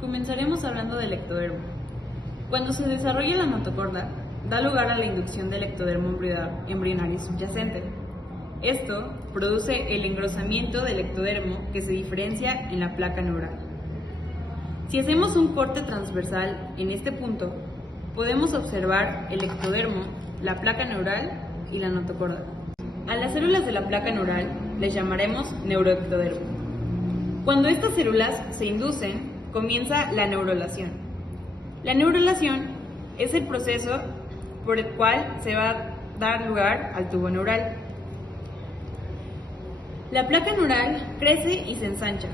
Comenzaremos hablando del ectodermo. Cuando se desarrolla la notocorda, da lugar a la inducción del ectodermo embrionario subyacente. Esto produce el engrosamiento del ectodermo que se diferencia en la placa neural. Si hacemos un corte transversal en este punto, podemos observar el ectodermo, la placa neural y la notocorda. A las células de la placa neural les llamaremos neuroectodermo. Cuando estas células se inducen, comienza la neurulación. La neurulación es el proceso por el cual se va a dar lugar al tubo neural. La placa neural crece y se ensancha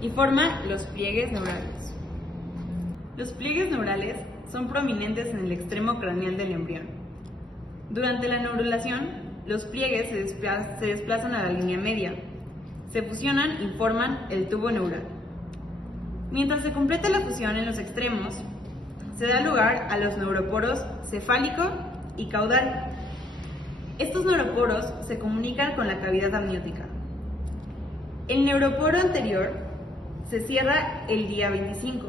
y forma los pliegues neurales. Los pliegues neurales son prominentes en el extremo craneal del embrión. Durante la neurulación, los pliegues se desplazan a la línea media, se fusionan y forman el tubo neural. Mientras se completa la fusión en los extremos, se da lugar a los neuroporos cefálico y caudal. Estos neuroporos se comunican con la cavidad amniótica. El neuroporo anterior se cierra el día 25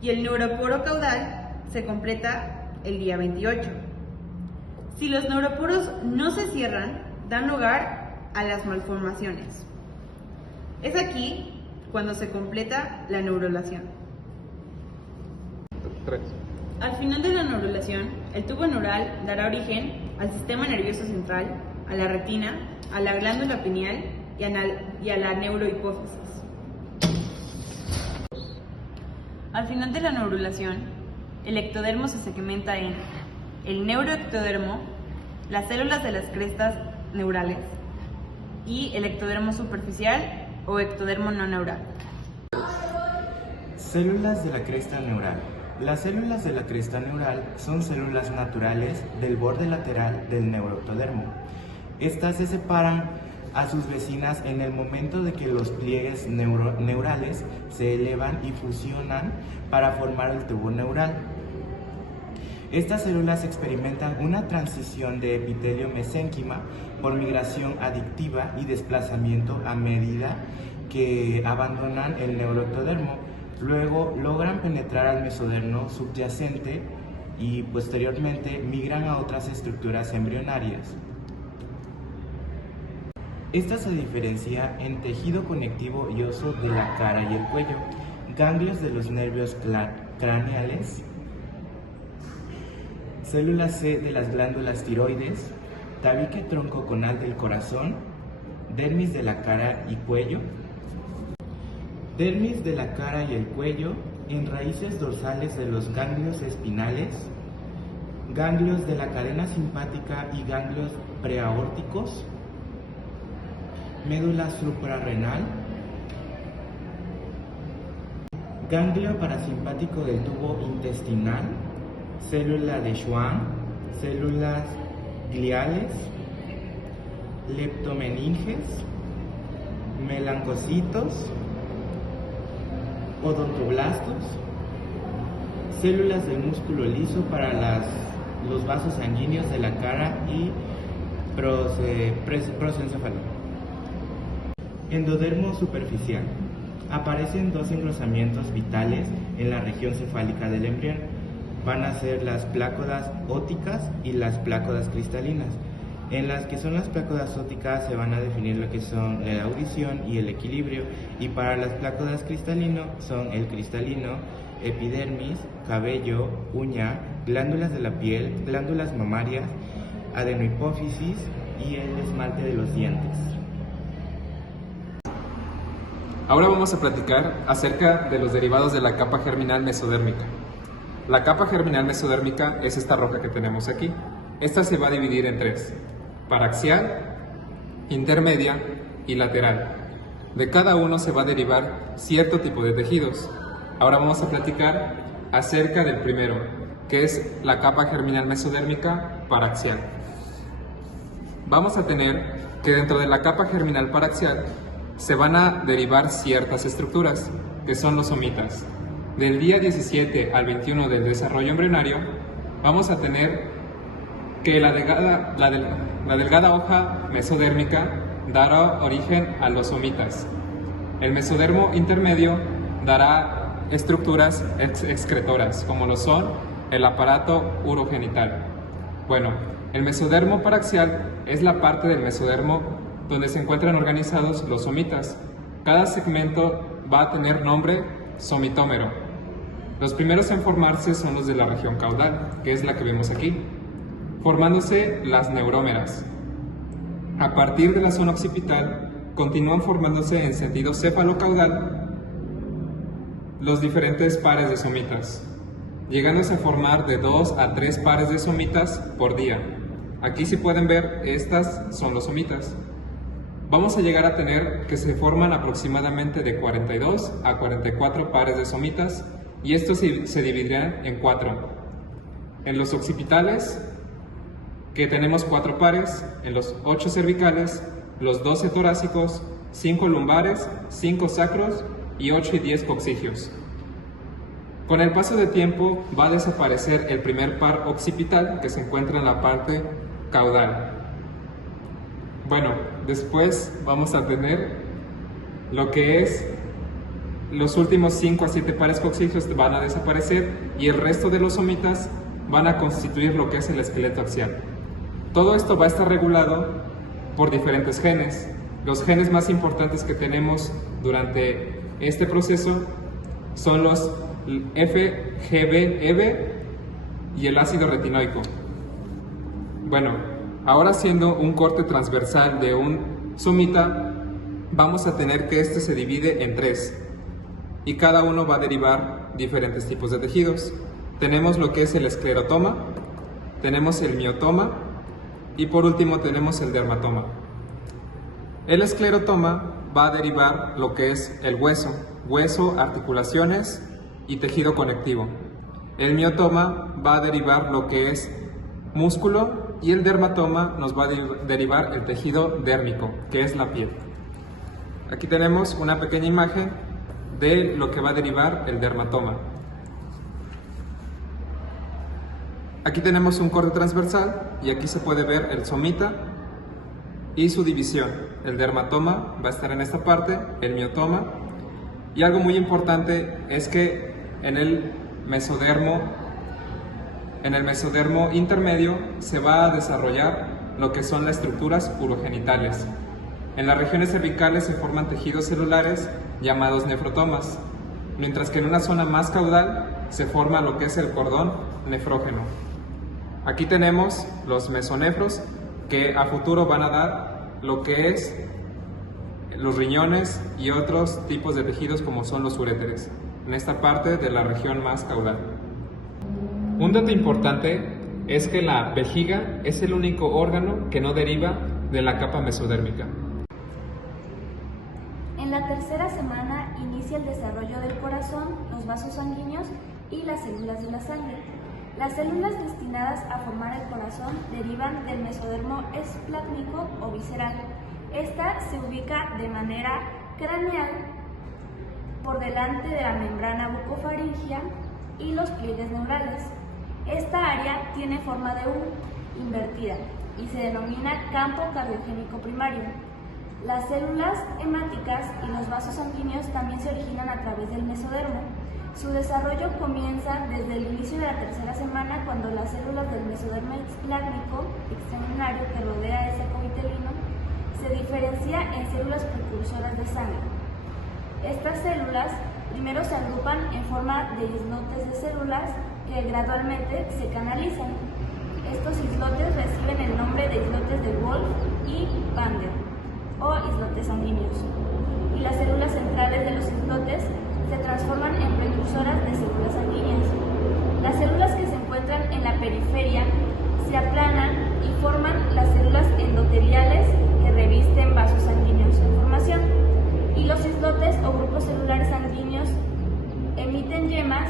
y el neuroporo caudal se completa el día 28. Si los neuroporos no se cierran, dan lugar a las malformaciones. Es aquí cuando se completa la neurulación. Al final de la neurulación, el tubo neural dará origen al sistema nervioso central, a la retina, a la glándula pineal y a la neurohipófisis. Al final de la neurulación, el ectodermo se segmenta en el neuroectodermo, las células de las crestas neurales y el ectodermo superficial o ectodermo no neural. Células de la cresta neural. Las células de la cresta neural son células naturales del borde lateral del neuroectodermo. Estas se separan a sus vecinas en el momento de que los pliegues neurales se elevan y fusionan para formar el tubo neural. Estas células experimentan una transición de epitelio-mesénquima por migración adictiva y desplazamiento a medida que abandonan el neuroectodermo. Luego logran penetrar al mesodermo subyacente y posteriormente migran a otras estructuras embrionarias. Esta se diferencia en tejido conectivo y oso de la cara y el cuello, ganglios de los nervios craneales, células C de las glándulas tiroides, tabique troncoconal del corazón, dermis de la cara y cuello, dermis de la cara y el cuello, en raíces dorsales de los ganglios espinales, ganglios de la cadena simpática y ganglios preaórticos, médula suprarrenal, ganglio parasimpático del tubo intestinal, célula de Schwann, células gliales, leptomeninges, melancocitos, odontoblastos, células del músculo liso para los vasos sanguíneos de la cara y prosencéfalo. Endodermo superficial. Aparecen dos engrosamientos vitales en la región cefálica del embrión. Van a ser las plácodas ópticas y las plácodas cristalinas. En las que son las plácodas ópticas se van a definir lo que son la audición y el equilibrio, y para las plácodas cristalino son el cristalino, epidermis, cabello, uña, glándulas de la piel, glándulas mamarias, adenohipófisis y el esmalte de los dientes. Ahora vamos a platicar acerca de los derivados de la capa germinal mesodérmica. La capa germinal mesodérmica es esta roja que tenemos aquí. Esta se va a dividir en tres: paraxial, intermedia y lateral. De cada uno se va a derivar cierto tipo de tejidos. Ahora vamos a platicar acerca del primero, que es la capa germinal mesodérmica paraxial. Vamos a tener que dentro de la capa germinal paraxial se van a derivar ciertas estructuras, que son los somitas. Del día 17 al 21 del desarrollo embrionario, vamos a tener que la delgada hoja mesodérmica dará origen a los somitas. El mesodermo intermedio dará estructuras excretoras, como lo son el aparato urogenital. Bueno, el mesodermo paraxial es la parte del mesodermo donde se encuentran organizados los somitas. Cada segmento va a tener nombre somitómero. Los primeros en formarse son los de la región caudal, que es la que vemos aquí, formándose las neurómeras. A partir de la zona occipital, continúan formándose en sentido cefalocaudal los diferentes pares de somitas, llegándose a formar de 2 a 3 pares de somitas por día. Aquí si pueden ver, estas son los somitas. Vamos a llegar a tener que se forman aproximadamente de 42 a 44 pares de somitas y estos se dividirán en 4. En los occipitales, que tenemos 4 pares, en los 8 cervicales, los 12 torácicos, 5 lumbares, 5 sacros y 8 y 10 coccigios. Con el paso de tiempo va a desaparecer el primer par occipital que se encuentra en la parte caudal. Bueno, después vamos a tener lo que es los últimos 5 a 7 pares coccigios van a desaparecer y el resto de los somitas van a constituir lo que es el esqueleto axial. Todo esto va a estar regulado por diferentes genes. Los genes más importantes que tenemos durante este proceso son los FGB-EB y el ácido retinoico. Bueno, ahora haciendo un corte transversal de un somita, vamos a tener que este se divide en 3 y cada uno va a derivar diferentes tipos de tejidos. Tenemos lo que es el esclerotoma, tenemos el miotoma y por último tenemos el dermatoma. El esclerotoma va a derivar lo que es el hueso, articulaciones y tejido conectivo. El miotoma va a derivar lo que es músculo y el dermatoma nos va a derivar el tejido dérmico, que es la piel. Aquí tenemos una pequeña imagen de lo que va a derivar el dermatoma. Aquí tenemos un corte transversal y aquí se puede ver el somita y su división. El dermatoma va a estar en esta parte, el miotoma, y algo muy importante es que en el mesodermo intermedio se va a desarrollar lo que son las estructuras urogenitales. En las regiones cervicales se forman tejidos celulares llamados nefrotomas, mientras que en una zona más caudal se forma lo que es el cordón nefrógeno. Aquí tenemos los mesonefros que a futuro van a dar lo que es los riñones y otros tipos de tejidos como son los uréteres, en esta parte de la región más caudal. Un dato importante es que la vejiga es el único órgano que no deriva de la capa mesodérmica. En la tercera semana inicia el desarrollo del corazón, los vasos sanguíneos y las células de la sangre. Las células destinadas a formar el corazón derivan del mesodermo esplácnico o visceral. Esta se ubica de manera craneal por delante de la membrana bucofaringea y los pliegues neurales. Esta área tiene forma de U invertida y se denomina campo cardiogénico primario. Las células hemáticas y los vasos sanguíneos también se originan a través del mesodermo. Su desarrollo comienza desde el inicio de la tercera semana, cuando las células del mesodermo esplácnico extraordinario que rodea ese covitelino se diferencia en células precursoras de sangre. Estas células primero se agrupan en forma de islotes de células que gradualmente se canalizan. Estos islotes reciben el nombre de islotes de Wolf y Pander o islotes sanguíneos, y las células centrales de los islotes se transforman en precursoras de células sanguíneas. Las células que se encuentran en la periferia se aplanan y forman las células endoteliales que revisten vasos sanguíneos en formación, y los islotes o grupos celulares sanguíneos emiten yemas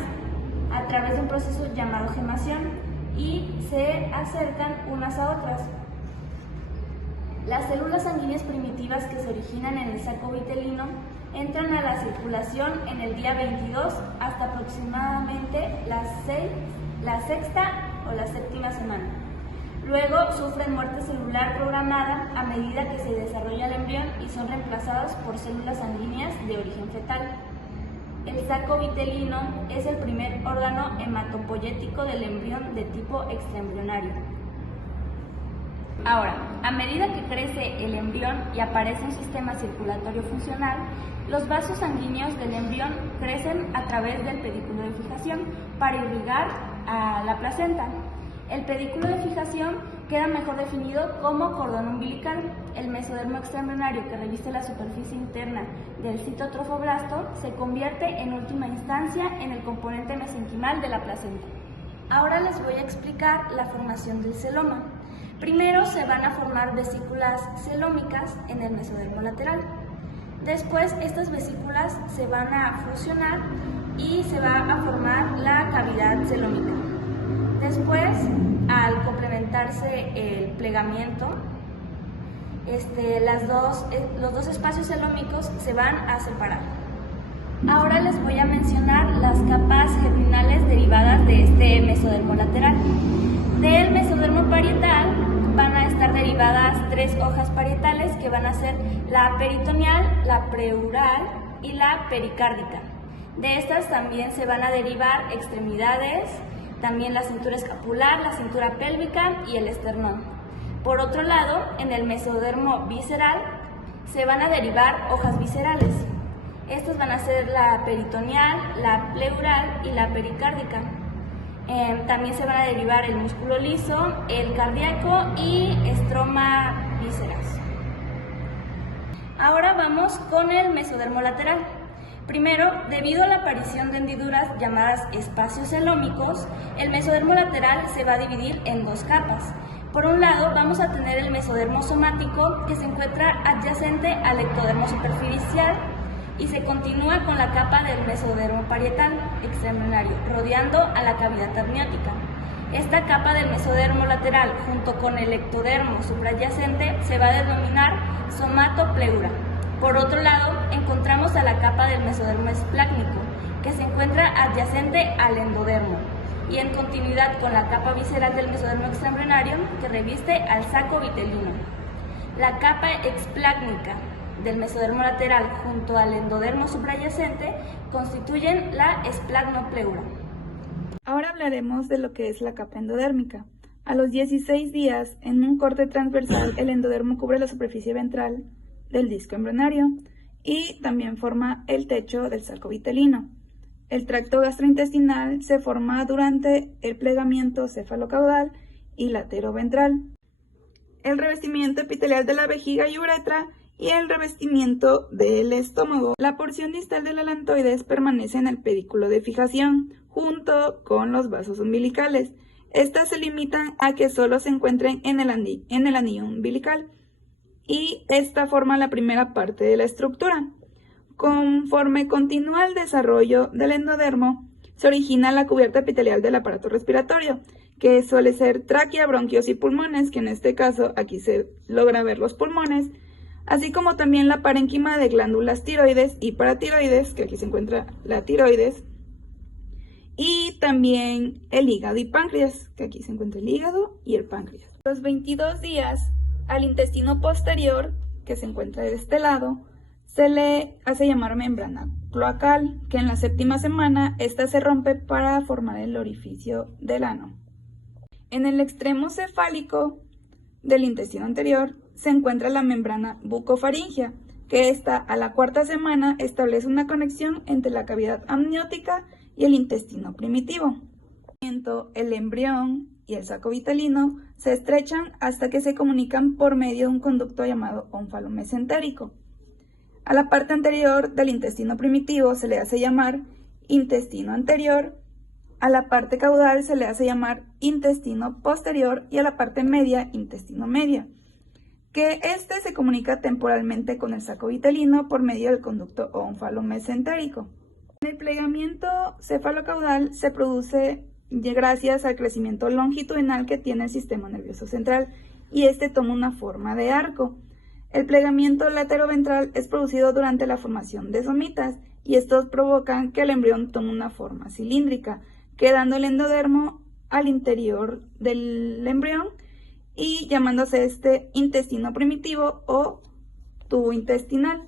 a través de un proceso llamado gemación y se acercan unas a otras. Las células sanguíneas primitivas que se originan en el saco vitelino entran a la circulación en el día 22 hasta aproximadamente la sexta o la séptima semana. Luego sufren muerte celular programada a medida que se desarrolla el embrión y son reemplazados por células sanguíneas de origen fetal. El saco vitelino es el primer órgano hematopoyético del embrión de tipo extraembrionario. Ahora, a medida que crece el embrión y aparece un sistema circulatorio funcional, los vasos sanguíneos del embrión crecen a través del pedículo de fijación para irrigar a la placenta. El pedículo de fijación queda mejor definido como cordón umbilical. El mesodermo extraembrionario que reviste la superficie interna del citotrofoblasto se convierte en última instancia en el componente mesenquimal de la placenta. Ahora les voy a explicar la formación del celoma. Primero se van a formar vesículas celómicas en el mesodermo lateral. Después estas vesículas se van a fusionar y se va a formar la cavidad celómica. Después, al complementarse el plegamiento, los dos espacios celómicos se van a separar. Ahora les voy a mencionar las capas germinales derivadas de este mesodermo lateral. Del mesodermo parietal van a estar derivadas 3 hojas parietales que van a ser la peritoneal, la preural y la pericárdica. De estas también se van a derivar extremidades, también la cintura escapular, la cintura pélvica y el esternón. Por otro lado, en el mesodermo visceral se van a derivar hojas viscerales. Estas van a ser la peritoneal, la pleural y la pericárdica. También se van a derivar el músculo liso, el cardíaco y estroma vísceras. Ahora vamos con el mesodermo lateral. Primero, debido a la aparición de hendiduras llamadas espacios celómicos, el mesodermo lateral se va a dividir en 2 capas. Por un lado, vamos a tener el mesodermo somático, que se encuentra adyacente al ectodermo superficial y se continúa con la capa del mesodermo parietal extraembrionario, rodeando a la cavidad amniótica. Esta capa del mesodermo lateral, junto con el ectodermo supradyacente, se va a denominar somatopleura. Por otro lado, encontramos a la capa del mesodermo esplácnico, que se encuentra adyacente al endodermo y en continuidad con la capa visceral del mesodermo extraembrionario, que reviste al saco vitelino. La capa explácnica del mesodermo lateral junto al endodermo supradyacente constituyen la esplagmopleura. Ahora hablaremos de lo que es la capa endodérmica. A los 16 días, en un corte transversal, el endodermo cubre la superficie ventral del disco embrionario y también forma el techo del saco vitelino. El tracto gastrointestinal se forma durante el plegamiento cefalocaudal y lateroventral. El revestimiento epitelial de la vejiga y uretra y el revestimiento del estómago. La porción distal del alantoides permanece en el pedículo de fijación, junto con los vasos umbilicales. Estas se limitan a que solo se encuentren en el anillo umbilical, y esta forma la primera parte de la estructura. Conforme continúa el desarrollo del endodermo, se origina la cubierta epitelial del aparato respiratorio, que suele ser tráquea, bronquios y pulmones, que en este caso aquí se logra ver los pulmones, así como también la parénquima de glándulas tiroides y paratiroides, que aquí se encuentra la tiroides, y también el hígado y páncreas, que aquí se encuentra el hígado y el páncreas. A los 22 días, al intestino posterior, que se encuentra de este lado, se le hace llamar membrana cloacal, que en la 7ª semana esta se rompe para formar el orificio del ano. En el extremo cefálico del intestino anterior se encuentra la membrana bucofaringea, que esta a la 4ª semana establece una conexión entre la cavidad amniótica y el intestino primitivo. El embrión y el saco vitelino se estrechan hasta que se comunican por medio de un conducto llamado ónfalo-mesentérico. A la parte anterior del intestino primitivo se le hace llamar intestino anterior, a la parte caudal se le hace llamar intestino posterior y a la parte media intestino media, que este se comunica temporalmente con el saco vitelino por medio del conducto ónfalo-mesentérico. El plegamiento cefalocaudal se produce gracias al crecimiento longitudinal que tiene el sistema nervioso central y este toma una forma de arco. El plegamiento lateroventral es producido durante la formación de somitas y estos provocan que el embrión tome una forma cilíndrica, quedando el endodermo al interior del embrión y llamándose este intestino primitivo o tubo intestinal.